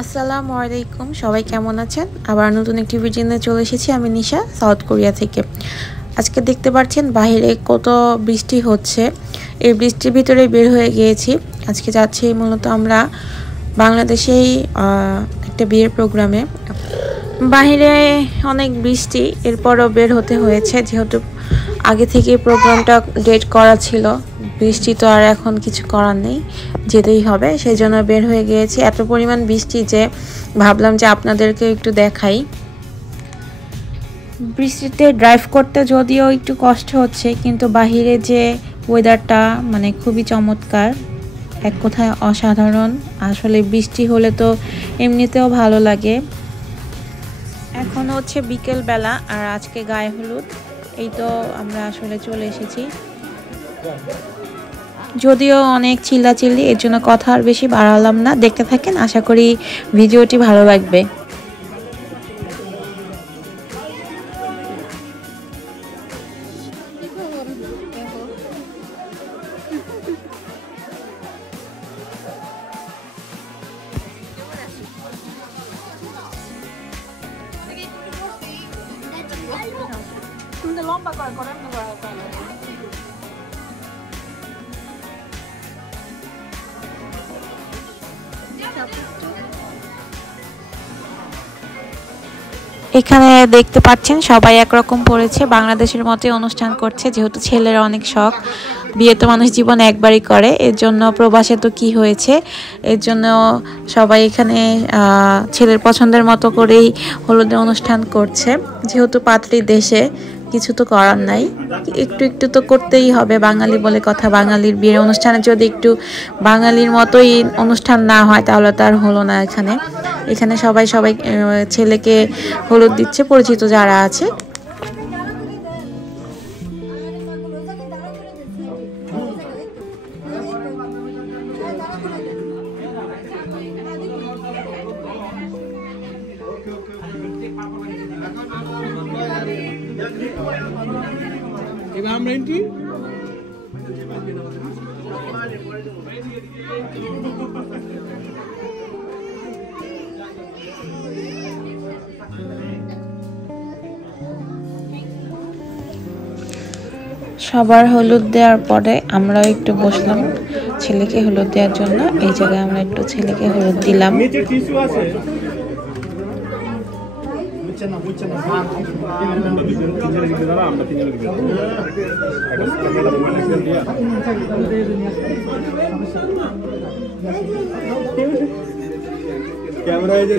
আসসালামু আলাইকুম, সবাই কেমন আছেন? আবার নতুন একটি ভিডিও নিয়ে চলে এসেছি আমি নিশা, সাউথ কোরিয়া থেকে। আজকে দেখতে পাচ্ছেন বাইরে কত বৃষ্টি হচ্ছে। এই বৃষ্টির ভিতরে বের হয়ে গিয়েছি। আজকে যাচ্ছি মূলত আমরা বাংলাদেশেই একটা বিয়ের প্রোগ্রামে। বাইরে অনেক বৃষ্টি, এরপরও বের হতে হয়েছে যেহেতু আগে থেকে প্রোগ্রামটা ডেট করা ছিল। বৃষ্টি তো আর এখন কিছু করার নেই, যেতেই হবে, সেই জন্য বের হয়ে গিয়েছি। এত পরিমাণ বৃষ্টি যে ভাবলাম যে আপনাদেরকে একটু দেখাই। বৃষ্টিতে ড্রাইভ করতে যদিও একটু কষ্ট হচ্ছে, কিন্তু বাহিরে যে ওয়েদারটা মানে খুবই চমৎকার, এক কথায় অসাধারণ। আসলে বৃষ্টি হলে তো এমনিতেও ভালো লাগে। এখন হচ্ছে বিকেল বেলা আর আজকে গায়ে হলুদ। এই তো আমরা আসলে চলে এসেছি। যদিও অনেক চিল্লাচিল্লি, এর জন্য কথা আর বেশি বাড়ালাম না। দেখতে থাকেন, আশা করি ভিডিওটি ভালো লাগবে। এখানে দেখতে পাচ্ছেন সবাই একরকম পড়েছে, বাংলাদেশের মতোই অনুষ্ঠান করছে। যেহেতু ছেলের অনেক শখ, বিয়ে তো মানুষ জীবনে একবারই করে, এর জন্য প্রবাসে তো কি হয়েছে, এর জন্য সবাই এখানে ছেলের পছন্দের মতো করেই হলুদের অনুষ্ঠান করছে। যেহেতু পাত্রী দেশে, কিছু তো করার নাই, একটু একটু তো করতেই হবে। বাঙালি বলে কথা, বাঙালির বিয়ের অনুষ্ঠানে যদি একটু বাঙালির মতোই অনুষ্ঠান না হয় তাহলে তার হলো না। এখানে সবাই ছেলেকে হলুদ দিচ্ছে, পরিচিত যারা আছে। সবার হলুদ দেওয়ার পরে আমরাও একটু বসলাম ছেলেকে হলুদ দেওয়ার জন্য। এই জায়গায় আমরা একটু ছেলেকে হলুদ দিলাম।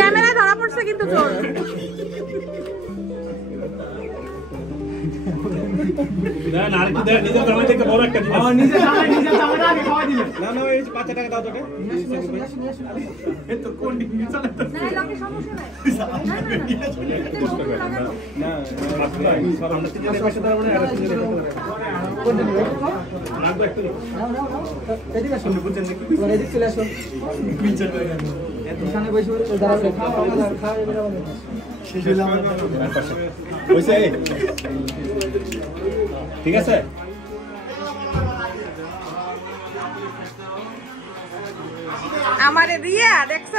ক্যামেরায় ধরা পড়ছে কিন্তু চোর। না না, আর কি দেখ, নিজের জামাই থেকে বড় একটা জিনিস। নিজের জামাই আগে খাওয়া দিলে। না না, এই 5 টাকা দাও তোকে। এ তো কোন দিন চলে তো। না, লোকে সমস্যা নাই। না না, আমরা তিনজনের পয়সা দাও না, আর তিনজনের কোন দিন লাগবে একটু। এদিকে আসুন, বুঝছেন নাকি? তোরা এদিকে চলে আসো। বিচার করে গেল। এখানে বসে বসে দাঁড়াও, খাও এবারে বলো। শেষ হলো আমার পাশে। হইছে? ঠিক আছে। আমারে দিয়া দেখছ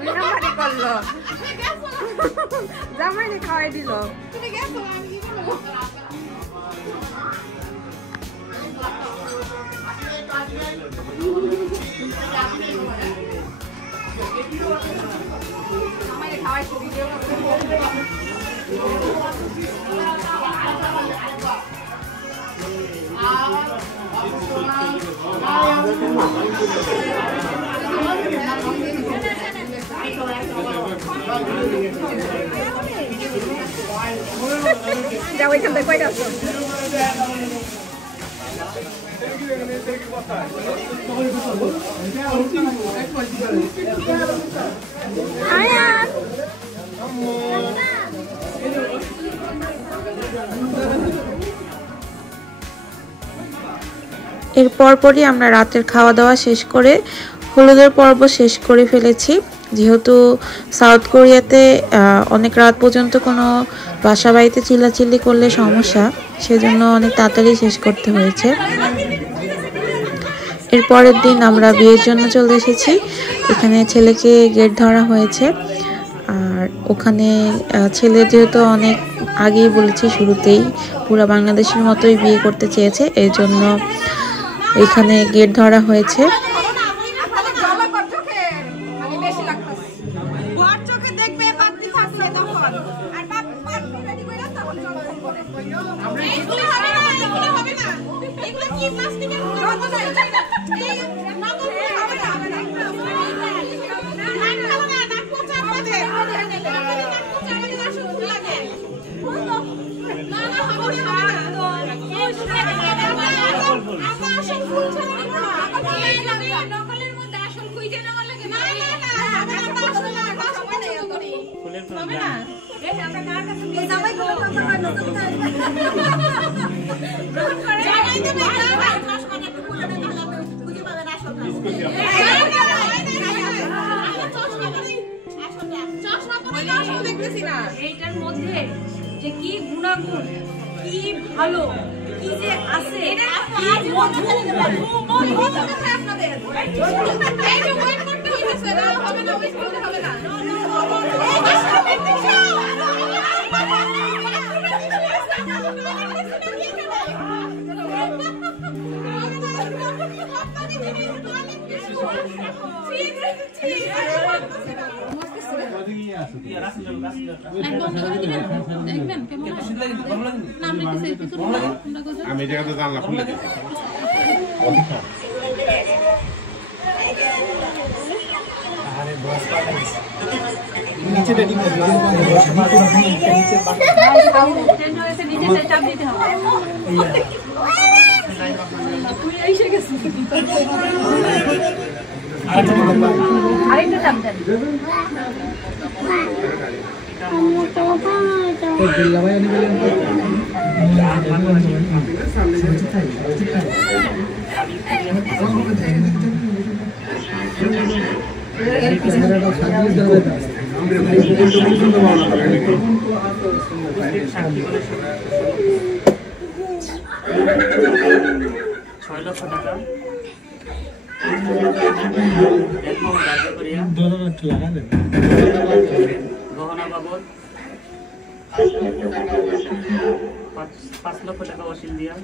দুই নাম্বারই করলো, জামাইরে খাওয়াই দিল। যাও এখান থেকে কয়টা আসো। এর পরপরই আমরা রাতের খাওয়া দাওয়া শেষ করে হলুদের পর্ব শেষ করে ফেলেছি। যেহেতু সাউথ কোরিয়াতে অনেক রাত পর্যন্ত কোনো বাসা বাড়িতে চিল্লাচিল্লি করলে সমস্যা, সেজন্য অনেক তাড়াতাড়ি শেষ করতে হয়েছে। এর পরের দিন আমরা বিয়ের জন্য চলে এসেছি। এখানে ছেলেকে গেট ধরা হয়েছে। আর ওখানে ছেলে যেহেতু অনেক আগেই বলেছি শুরুতেই পুরো বাংলাদেশের মতোই বিয়ে করতে চেয়েছে, এই জন্য এখানে গেট ধরা হয়েছে। এইটার মধ্যে যে কি গুণাগুণ, কি ভালো, কি যে আছে এটা কি আপনাদের এই যে ওয়েট করতে হইছে না, হবে না, ওয়েট করতে হবে না। আমি জায়গাতে জানলা খুলে দিচ্ছি। নিচে রেডি করে নিচে চাপ দিতে হবে। তুই এসে গেছিস আরেকটা চাপ দেন। গহনা বাবদ 5 লক্ষ টাকা ওসিল দিয়া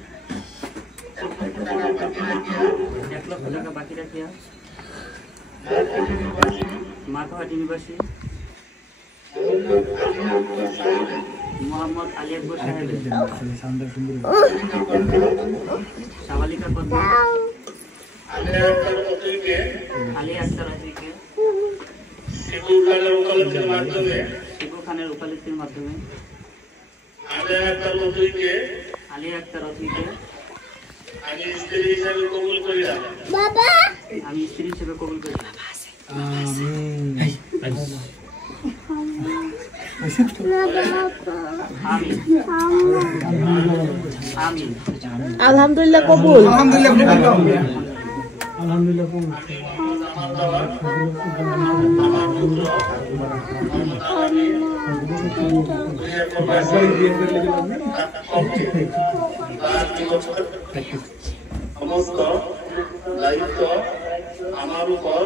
1 লক্ষ টাকা বাকি রাখিয়া মাথাহাটি নিবাসী মোহাম্মদ আলী আকবর সাহেবের সাবালিকা পদ্মা আলী আক্তার আতিকে শিবু খানের ওকালতির মাধ্যমে আলী আক্তার অতিকে আমি স্ত্রী হিসেবে কবুল করিলাম। আলহামদুলিল্লাহ কবুল। আলহামদুলিল্লাহ কবুল। সমস্ত দায়িত্ব আমার উপর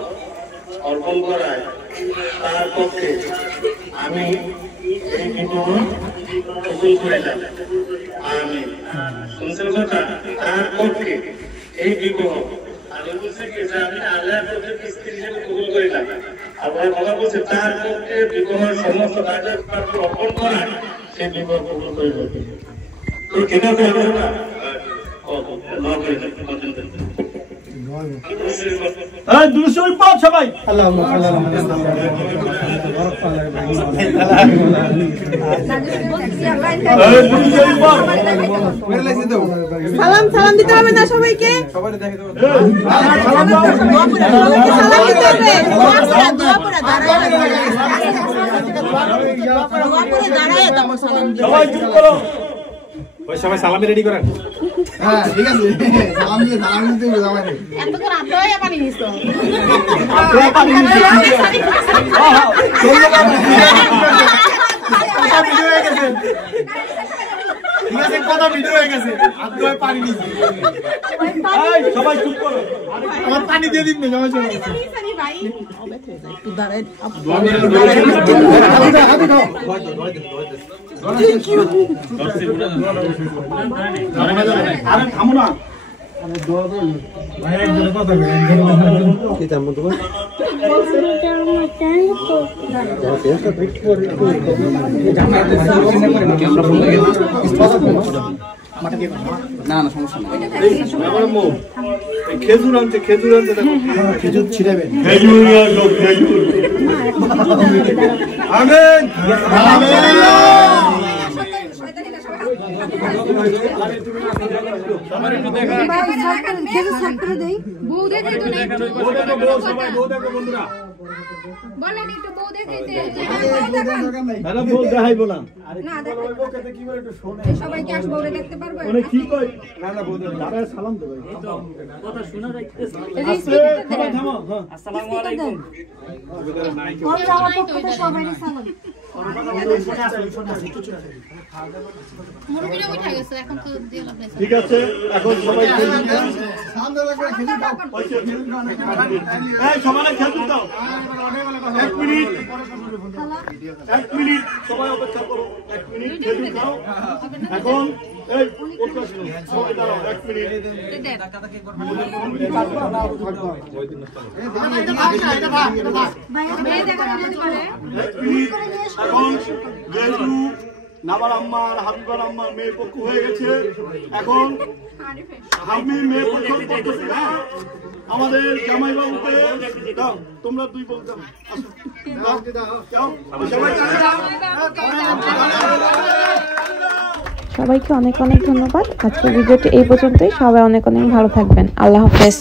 অর্পণ করায় তার পক্ষে আমি এই বিবাহ কবুল করিলাম। আমি শুনছেন কথা, তার পক্ষে এই বিবাহ আমি বলছি কি যে আমি আল্লাহর পক্ষে স্ত্রী হিসেবে কবুল করিলাম। আপনার কথা বলছে তার পক্ষে বিবাহের সমস্ত দায়িত্ব অর্পণ করায় সেই বিবাহ কবুল করিল। সবাই সালাম সালাম দিতে হবে না সবাইকে, সবাই সালামি রেডি করেন। হ্যাঁ ঠিক আছে, সালাম দিয়ে সালামি দিতে হবে সবাই। এত করে আপনারা পানি নিছো আপনারা পানি নিছো ঠিক আছে। কথা ভিডিও হয়ে গেছে আর তো পানি নি সবাই চুপ করো আমার পানি দিয়ে দিন না সবাই চলো ভাই একটু দাঁড়াই আরে থামো না খেজুর আনছে খেজুর ছিড়াবেন আমেন সবাইকে আসবো দেখতে পারবো কি কই না না বৌদি দাদা সালাম দেব কথা শোনা যাইতেছে আসসালামু আলাইকুম ঠিক আছে এখন সবাই সবাই খেলতে দাও 1 মিনিট সবাই অপেক্ষা করো 1 মিনিট খেলতে দাও এখন এই সবাই দাঁড়াও 1 মিনিট এখন যেহেতু নাবার আম্মার হাবিবার আম্মার মেয়ের পক্ষ হয়ে গেছে এখন আমি মেয়ের পক্ষ করতেছি না আমাদের জামাই বাবুকে দাও তোমরা দুই বউ দাও সবাইকে অনেক অনেক ধন্যবাদ। আজকের ভিডিওটি এই পর্যন্তই। সবাই অনেক অনেক ভালো থাকবেন। আল্লাহ হাফেজ।